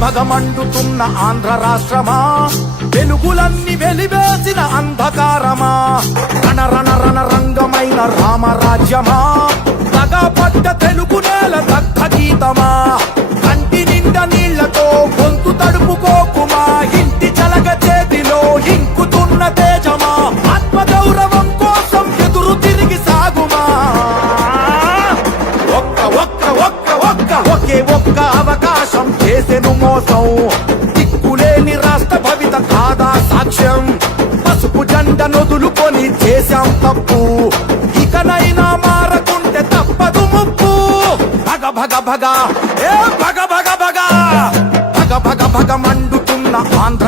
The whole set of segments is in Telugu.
భగమండుతున్న ఆంధ్ర రాష్ట్రమా? వెలుగులన్నీ వెలివేసిన అంధకారమా? రణ రణ రణ రంగమైన రామరాజ్యమా తగపడ్డ తెలుగు నేల దగ్ధ గీతమా? అవకాశం చేసెను మోసం. దిక్కులేని రాష్ట్ర భవిత కాదా సాక్ష్యం? పసుపు జంట నొదులుకొని చేశాం తప్పు. ఇకనైనా మారకుంటే తప్పదు ముప్పు. భగ భగ భగ. ఏ భగ భగ భగ. భగ భగ భగ మండుతున్న ఆంధ్ర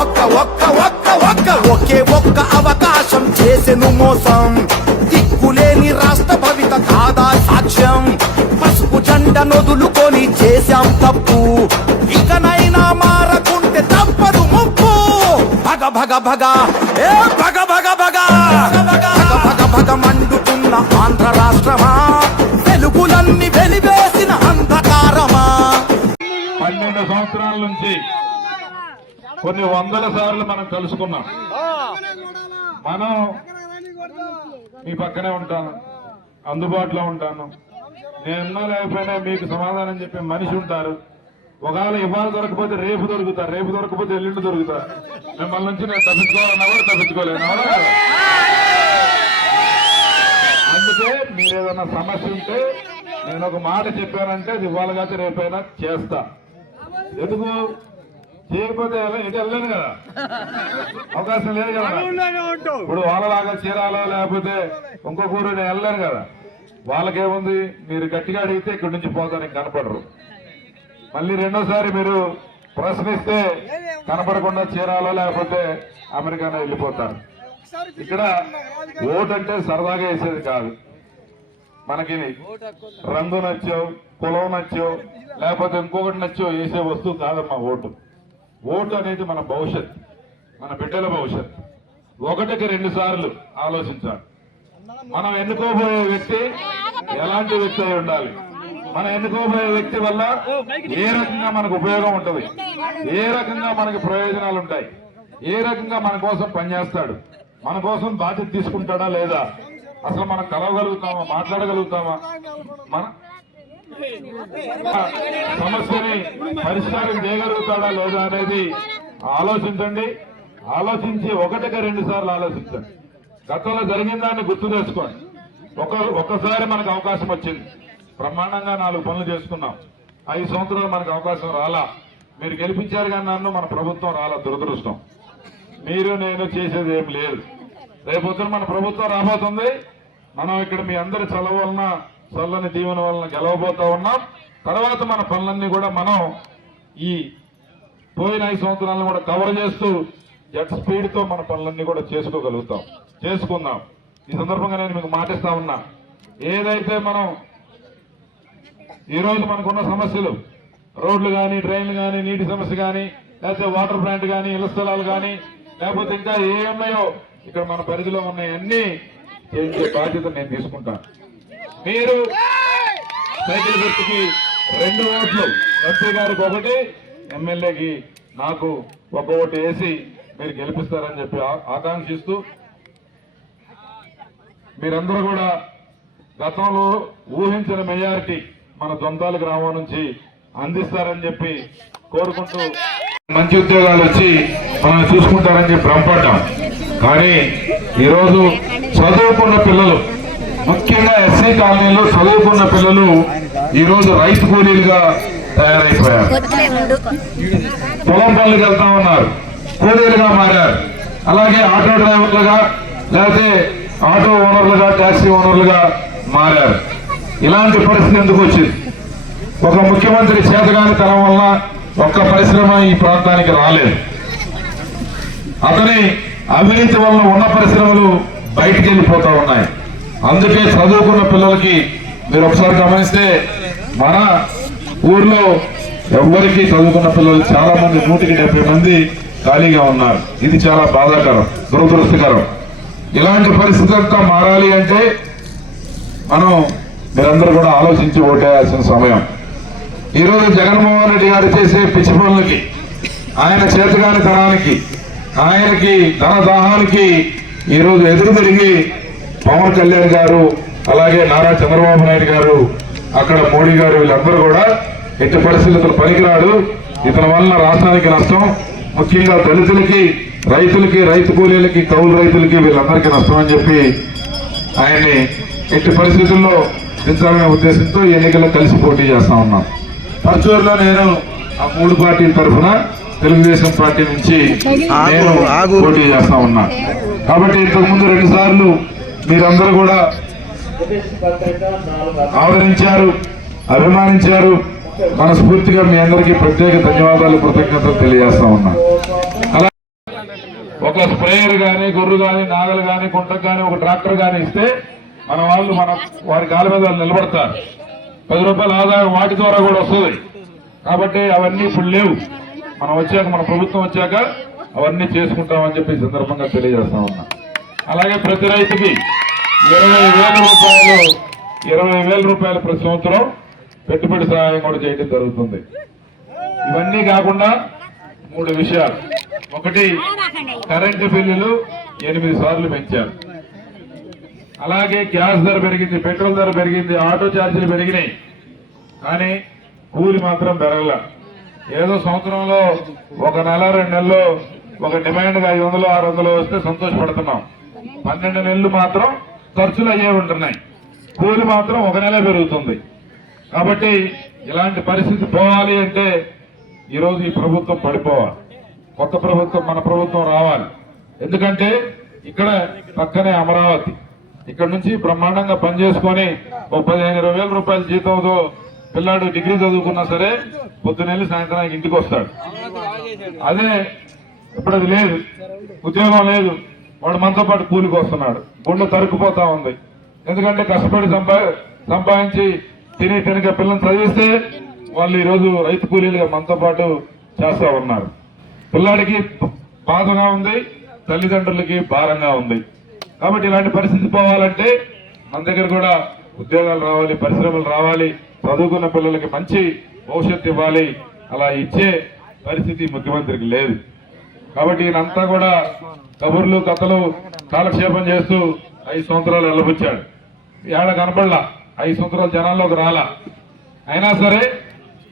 ఒక్క ఒక్క ఒక్క ఒక్క ఒకే ఒక్క అవకాశం చేసెను మోసం. దిక్కులేని రాష్ట్ర భవిత కాదా సాక్ష్యం. పసుపు జెండ నొదులుకొని చేశాం తప్పు. ఇకనైనా మారకుంటే తప్పదు ముప్పు. భగ భగ భగ. ఏ కొన్ని వందల సార్లు మనం కలుసుకున్నాం. మనం మీ పక్కనే ఉంటాను అందుబాటులో ఉంటాను. నేనున్నా లేకపోయినా మీకు సమాధానం చెప్పే మనిషి ఉంటారు. ఒకవేళ ఇవాళ దొరకపోతే రేపు దొరుకుతారు రేపు దొరకపోతే ఎల్లుండి దొరుకుతా మిమ్మల్ని నుంచి నేను తప్పించుకోవాలన్నా కూడా తప్పించుకోలేను? అందుకే మీరు ఏదైనా సమస్య ఉంటే నేను ఒక మాట చెప్పానంటే అది ఇవాళ కాదు రేపైనా చేస్తా. ఎందుకు? చేయకపోతే ఎటు వెళ్ళలేను కదా? అవకాశం లేదు కదా. ఇప్పుడు వాళ్ళలాగా చీరాలో లేకపోతే ఇంకొక ఊరు నేను వెళ్ళలేను కదా. వాళ్ళకేముంది? మీరు గట్టిగా అడిగితే ఇక్కడి నుంచి పోతానికి కనపడరు. మళ్ళీ రెండోసారి మీరు ప్రశ్నిస్తే కనపడకుండా చీరాలో లేకపోతే అమెరికాలో వెళ్ళిపోతారు. ఇక్కడ ఓటు అంటే సరదాగా వేసేది కాదు. మనకి రంగు నచ్చో కులం నచ్చో లేకపోతే ఇంకొకటి నచ్చో వేసే వస్తువు కాదమ్మా ఓటు. ఓటు అనేది మన భవిష్యత్ మన బిడ్డల భవిష్యత్. ఒకటికి రెండు సార్లు ఆలోచించాలి. మనం ఎన్నుకోబోయే వ్యక్తి ఎలాంటి వ్యక్తి అయి ఉండాలి? మనం ఎన్నుకోబోయే వ్యక్తి వల్ల ఏ రకంగా మనకు ఉపయోగం ఉంటుంది? ఏ రకంగా మనకి ప్రయోజనాలు ఉంటాయి? ఏ రకంగా మన కోసం పనిచేస్తాడు? మన కోసం బాధ్యత తీసుకుంటాడా లేదా? అసలు మనం కలవగలుగుతామా? మాట్లాడగలుగుతామా? మన సమస్యని పరిష్కారం చేయగలుగుతాడా లేదా అనేది ఆలోచించండి. ఆలోచించి ఒకటికి రెండు సార్లు ఆలోచించండి. గతంలో జరిగిన దాన్ని గుర్తు తెచ్చుకోండి. ఒక ఒక్కసారి మనకు అవకాశం వచ్చింది. బ్రహ్మాండంగా నాలుగు పనులు చేసుకున్నాం. ఐదు సంవత్సరాలు మనకు అవకాశం రాలా. మీరు గెలిపించారు కానీ నన్ను మన ప్రభుత్వం రాలా దురదృష్టం. మీరు నేను చేసేది ఏం లేదు. రేపొద్దున మన ప్రభుత్వం రాబోతుంది. మనం ఇక్కడ మీ అందరి చలవ చల్లని దీవెన వలన గెలవబోతా ఉన్నాం. తర్వాత మన పనులన్నీ కూడా మనం ఈ పోయిన ఐదు సంవత్సరాలను కూడా కవర్ చేస్తూ జెట్ స్పీడ్తో మన పనులన్నీ కూడా చేసుకోగలుగుతాం. చేసుకుందాం. ఈ సందర్భంగా నేను మీకు మాటిస్తా ఉన్నా. ఏదైతే మనం ఈ రోజు మనకున్న సమస్యలు రోడ్లు కానీ ట్రైన్లు కానీ నీటి సమస్య కానీ లేకపోతే వాటర్ ప్లాంట్ కానీ ఇళ్ళ స్థలాలు కానీ లేకపోతే ఇంకా ఏ ఉన్నాయో ఇక్కడ మన పరిధిలో ఉన్నాయన్నీ చేయించే బాధ్యత నేను తీసుకుంటాను. మీరు సైకిల్ గుర్తుకి రెండు ఓట్లు. ఎంపీ గారికి ఒకటి ఎమ్మెల్యేకి నాకు ఒక ఓటు వేసి మీరు గెలిపిస్తారని చెప్పి ఆకాంక్షిస్తూ మీరందరూ కూడా గతంలో ఊహించిన మెజారిటీ మన దొంతాల గ్రామం నుంచి అందిస్తారని చెప్పి కోరుకుంటూ మంచి ఉద్యోగాలు వచ్చి మనం చూసుకుంటారని చెప్పి భ్రమపడ్డాం. కానీ ఈరోజు చదువుకున్న పిల్లలు ముఖ్యంగా ఎస్సీ కాలనీలో చదువుకున్న పిల్లలు ఈరోజు రైతు కూలీలుగా తయారైపోయారు. పొలం పనులకు వెళ్తా ఉన్నారు. కూలీలుగా మారారు. అలాగే ఆటో డ్రైవర్లుగా లేకపోతే ఆటో ఓనర్లుగా ట్యాక్సీ ఓనర్లుగా మారారు. ఇలాంటి పరిస్థితి ఎందుకు వచ్చింది? ఒక ముఖ్యమంత్రి చేతగాని తరం వల్ల ఒక్క పరిశ్రమ ఈ ప్రాంతానికి రాలేదు. అతని అవినీతి వల్ల ఉన్న పరిశ్రమలు బయటికి వెళ్ళిపోతా ఉన్నాయి. అందుకే చదువుకున్న పిల్లలకి మీరు ఒకసారి గమనిస్తే మన ఊర్లో ఎవరికి చదువుకున్న పిల్లలు చాలా మంది నూటికి డెబ్బై మంది ఖాళీగా ఉన్నారు. ఇది చాలా బాధాకరం దురదృష్టకరం. ఇలాంటి పరిస్థితి అంతా మారాలి అంటే మనం మీరందరూ కూడా ఆలోచించి ఓటేయాల్సిన సమయం. ఈరోజు జగన్మోహన్ రెడ్డి గారు చేసే పిచ్చి పనులకి ఆయన చేతగాని తనానికి ఆయనకి ధన దాహానికి ఈరోజు ఎదురు తిరిగి పవన్ కళ్యాణ్ గారు అలాగే నారా చంద్రబాబు నాయుడు గారు అక్కడ మోడీ గారు వీళ్ళందరూ కూడా ఎట్టి పరిస్థితులు పనికిరాడు. ఇతని వలన రాష్ట్రానికి నష్టం ముఖ్యంగా దళితులకి రైతులకి రైతు కూలీలకి కౌలు రైతులకి వీళ్ళందరికీ నష్టం అని చెప్పి ఆయన్ని ఎట్టి పరిస్థితుల్లో దించాలనే ఉద్దేశంతో ఎన్నికల్లో కలిసి పోటీ చేస్తా ఉన్నాం. పరచూరులో నేను ఆ మూడు పార్టీల తరఫున తెలుగుదేశం పార్టీ నుంచి నేను పోటీ చేస్తా ఉన్నా. కాబట్టి ఇంతకు ముందు రెండు సార్లు మీరందరూ కూడా ఆదరించారు అభిమానించారు. మనస్ఫూర్తిగా మీ అందరికీ ప్రత్యేక ధన్యవాదాలు కృతజ్ఞతలు తెలియజేస్తా ఉన్నా. అలా ఒక స్ప్రేయర్ కానీ గొర్రు కానీ నాగలు కానీ గుంటకు కానీ ఒక ట్రాక్టర్ కానీ ఇస్తే మన వాళ్ళు మన వారి కాళ్ళ మీద వాళ్ళు నిలబడతారు. పది రూపాయల ఆదాయం వాటి ద్వారా కూడా వస్తుంది. కాబట్టి అవన్నీ ఇప్పుడు లేవు. మనం వచ్చాక మన ప్రభుత్వం వచ్చాక అవన్నీ చేసుకుంటామని చెప్పి సందర్భంగా తెలియజేస్తా ఉన్నా. అలాగే ప్రతి రైతుకి ఇరవై వేల రూపాయలు ఇరవై వేల రూపాయలు ప్రతి సంవత్సరం పెట్టుబడి సహాయం కూడా చేయడం జరుగుతుంది. ఇవన్నీ కాకుండా మూడు విషయాలు. ఒకటి కరెంటు బిల్లులు ఎనిమిది సార్లు పెంచారు. అలాగే గ్యాస్ ధర పెరిగింది పెట్రోల్ ధర పెరిగింది ఆటో ఛార్జీలు పెరిగినాయి. కానీ కూలి మాత్రం పెరగల. ఏదో సంవత్సరంలో ఒక నెల రెండు నెలలు ఒక డిమాండ్గా ఐదు వందలు ఆరు వందలు వస్తే సంతోషపడుతున్నాం. పన్నెండు నెలలు మాత్రం ఖర్చులు అయ్యే ఉంటున్నాయి. కూలి మాత్రం ఒక నెల పెరుగుతుంది. కాబట్టి ఇలాంటి పరిస్థితి పోవాలి అంటే ఈరోజు ఈ ప్రభుత్వం పడిపోవాలి. కొత్త ప్రభుత్వం మన ప్రభుత్వం రావాలి. ఎందుకంటే ఇక్కడ పక్కనే అమరావతి. ఇక్కడ నుంచి బ్రహ్మాండంగా పనిచేసుకొని ఓ పదిహేను ఇరవై వేల రూపాయల జీతంతో పిల్లాడు డిగ్రీ చదువుకున్నా సరే పొద్దునెళ్ళి సాయంత్రానికి ఇంటికి వస్తాడు. అదే ఇప్పుడు అది లేదు. ఉద్యోగం లేదు. వాడు మనతో పాటు కూలికి వస్తున్నాడు. గుండె తరుక్కుపోతా ఉంది. ఎందుకంటే కష్టపడి సంపా సంపాదించి తిని తినక పిల్లల్ని చదివిస్తే వాళ్ళు ఈరోజు రైతు కూలీలుగా మనతో పాటు చేస్తూ ఉన్నారు. పిల్లాడికి బాధగా ఉంది తల్లిదండ్రులకి భారంగా ఉంది. కాబట్టి ఇలాంటి పరిస్థితి పోవాలంటే మన దగ్గర కూడా ఉద్యోగాలు రావాలి పరిశ్రమలు రావాలి చదువుకున్న పిల్లలకి మంచి భవిష్యత్తు ఇవ్వాలి. అలా ఇచ్చే పరిస్థితి ముఖ్యమంత్రికి లేదు. కాబట్టి ఈయనంతా కూడా కబుర్లు కథలు కాలక్షేపం చేస్తూ ఐదు సంవత్సరాలు వెళ్ళబుచ్చాడు. ఏడ కనపడలా ఐదు సంవత్సరాలు జనాల్లోకి రాలా. అయినా సరే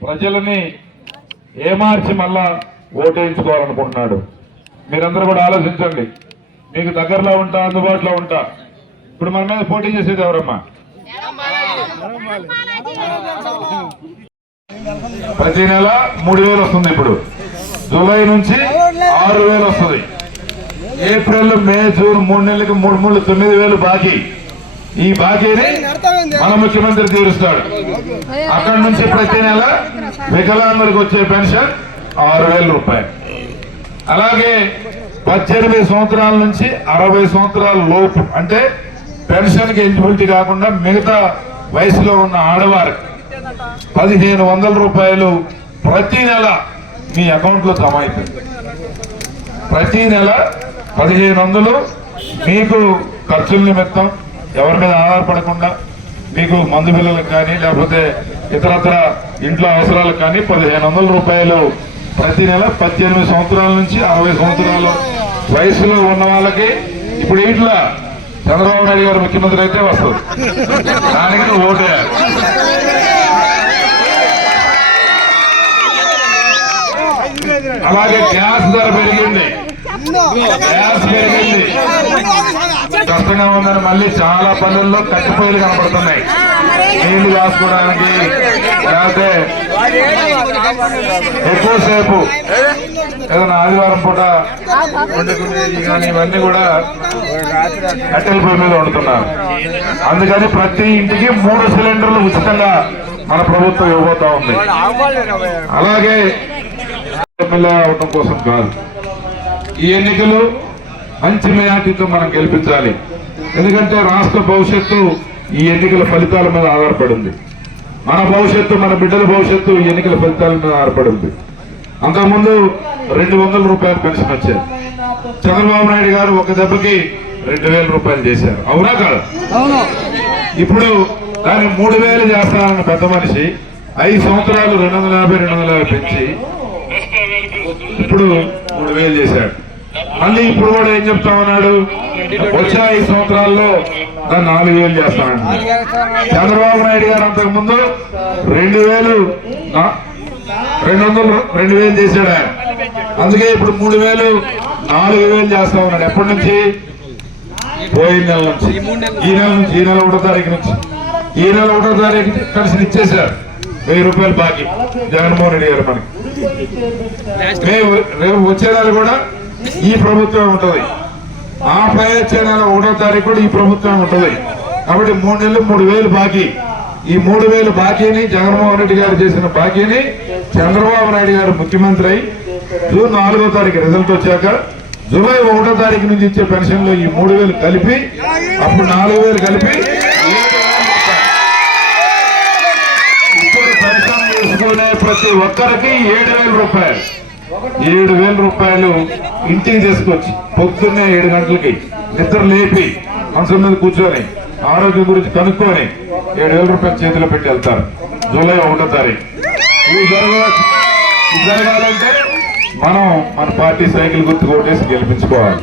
ప్రజలని ఏమార్చి మళ్ళా ఓటేయించుకోవాలనుకుంటున్నాడు. మీరందరూ కూడా ఆలోచించండి. మీకు దగ్గరలో ఉంటా అందుబాటులో ఉంటా. ఇప్పుడు మన మీద పోటీ చేసేది ఎవరమ్మా? ప్రతి నెల మూడు వేలు వస్తుంది ఇప్పుడు. జూలై నుంచి ఆరు వేలు వస్తుంది. ఏప్రిల్ మే జూన్ మూడు నెలలకి మూడు మూడు తొమ్మిది వేలు బాకీ. ఈ బాకీని మన ముఖ్యమంత్రి తీరుస్తాడు. అక్కడి నుంచి ప్రతి నెల వికలాంగులకు వచ్చే పెన్షన్ ఆరు వేల రూపాయలు. అలాగే పద్దెనిమిది సంవత్సరాల నుంచి అరవై సంవత్సరాల లోపు అంటే పెన్షన్కి ఎలిజిబిలిటీ కాకుండా మిగతా వయసులో ఉన్న ఆడవారికి పదిహేను వందల రూపాయలు ప్రతి నెల మీ అకౌంట్లో జమ అవుతుంది. ప్రతి నెల పదిహేను వందలు మీకు ఖర్చుల నిమిత్తం ఎవరి మీద ఆధారపడకుండా మీకు మందు బిల్లలకు కానీ లేకపోతే ఇతరత్ర ఇంట్లో అవసరాలకు కానీ పదిహేను వందల రూపాయలు ప్రతి నెల పద్దెనిమిది సంవత్సరాల నుంచి అరవై సంవత్సరాల వయసులో ఉన్న వాళ్ళకి ఇప్పుడు ఇంట్లో చంద్రబాబు నాయుడు గారు ముఖ్యమంత్రి అయితే వస్తుంది. దానికి నువ్వు ఓటేయాలి అలాగే గ్యాస్ ధర పెరిగింది. కష్టంగా ఉందని మళ్ళీ చాలా పనుల్లో కట్టిపోయిలు కనపడుతున్నాయి నీళ్ళు కాసుకోవడానికి. లేకపోతే ఎక్కువసేపు ఏదైనా ఆదివారం పూట వండుకునేది కానీ ఇవన్నీ కూడా కట్టెల పొయ్యి మీద వండుతున్నారు. అందుకని ప్రతి ఇంటికి మూడు సిలిండర్లు ఉచితంగా మన ప్రభుత్వం ఇవ్వబోతా ఉంది. అలాగే ఎమ్మెల్యే అవడం కోసం కాదు. ఈ ఎన్నికలు మంచి మేయాటితో మనం గెలిపించాలి. ఎందుకంటే రాష్ట్ర భవిష్యత్తు ఈ ఎన్నికల ఫలితాల మీద ఆధారపడింది. మన భవిష్యత్తు మన బిడ్డల భవిష్యత్తు ఈ ఎన్నికల ఫలితాల మీద ఆధారపడింది. అంతకుముందు రెండు వందల రూపాయల పెన్షన్ వచ్చేది. చంద్రబాబు నాయుడు గారు ఒక దెబ్బకి రెండు వేల రూపాయలు చేశారు. అవునా కాదు? ఇప్పుడు దాన్ని మూడు వేలు చేస్తానన్న పెద్ద మనిషి ఐదు సంవత్సరాలు రెండు వందల యాభై రెండు వందల యాభై పెంచి ఇప్పుడు మూడు వేలు చేశాడు. మళ్ళీ ఇప్పుడు కూడా ఏం చెప్తా ఉన్నాడు? వచ్చే ఐదు సంవత్సరాల్లో దాన్ని నాలుగు వేలు చేస్తానండి చంద్రబాబు నాయుడు గారు అంతకు ముందు రెండు వేలు రెండు వందలు రెండు వేలు చేశాడు ఆయన. అందుకే ఇప్పుడు మూడు వేలు నాలుగు వేలు చేస్తా ఉన్నాడు. ఎప్పటి నుంచి? పోయిన నెల నుంచి. ఈ నెల నుంచి ఈ నెల ఒకటో తారీఖు నుంచి. ఈ నెల ఒకటో తారీఖు కలిసి ఇచ్చేశారు. వెయ్యి రూపాయలు బాకీ. జగన్మోహన్ రెడ్డి గారు మనకి. రేపు రేపు వచ్చే నెల కూడా ఈ ప్రభుత్వం ఉంటుంది. ఆ పై వచ్చే నెల ఒకటో తారీఖు కూడా ఈ ప్రభుత్వం ఉంటుంది. కాబట్టి మూడు నెలలు మూడు వేలు బాకీ. ఈ మూడు వేలు బాకీని జగన్మోహన్ రెడ్డి గారు చేసిన బాకీని చంద్రబాబు నాయుడు గారు ముఖ్యమంత్రి అయి జూన్ నాలుగో తారీఖు రిజల్ట్ వచ్చాక జూలై ఒకటో తారీఖు నుంచి ఇచ్చే పెన్షన్లు ఈ మూడు వేలు కలిపి అప్పుడు నాలుగు వేలు కలిపి ఇప్పుడు పెన్షన్ తీసుకునే ప్రతి ఒక్కరికి ఏడు వేల రూపాయలు. ఏడు వేల రూపాయలు ఇంటికి తీసుకొచ్చి పొద్దున్నే ఏడు గంటలకి నిద్ర లేపి మనసు మీద కూర్చొని ఆరోగ్యం గురించి కనుక్కొని ఏడు వేల రూపాయలు చేతిలో పెట్టి వెళ్తారు. జూలై ఒకటో తారీఖు. జరగాలంటే మనం మన పార్టీ సైకిల్ గుర్తు కొట్టేసి గెలిపించుకోవాలి.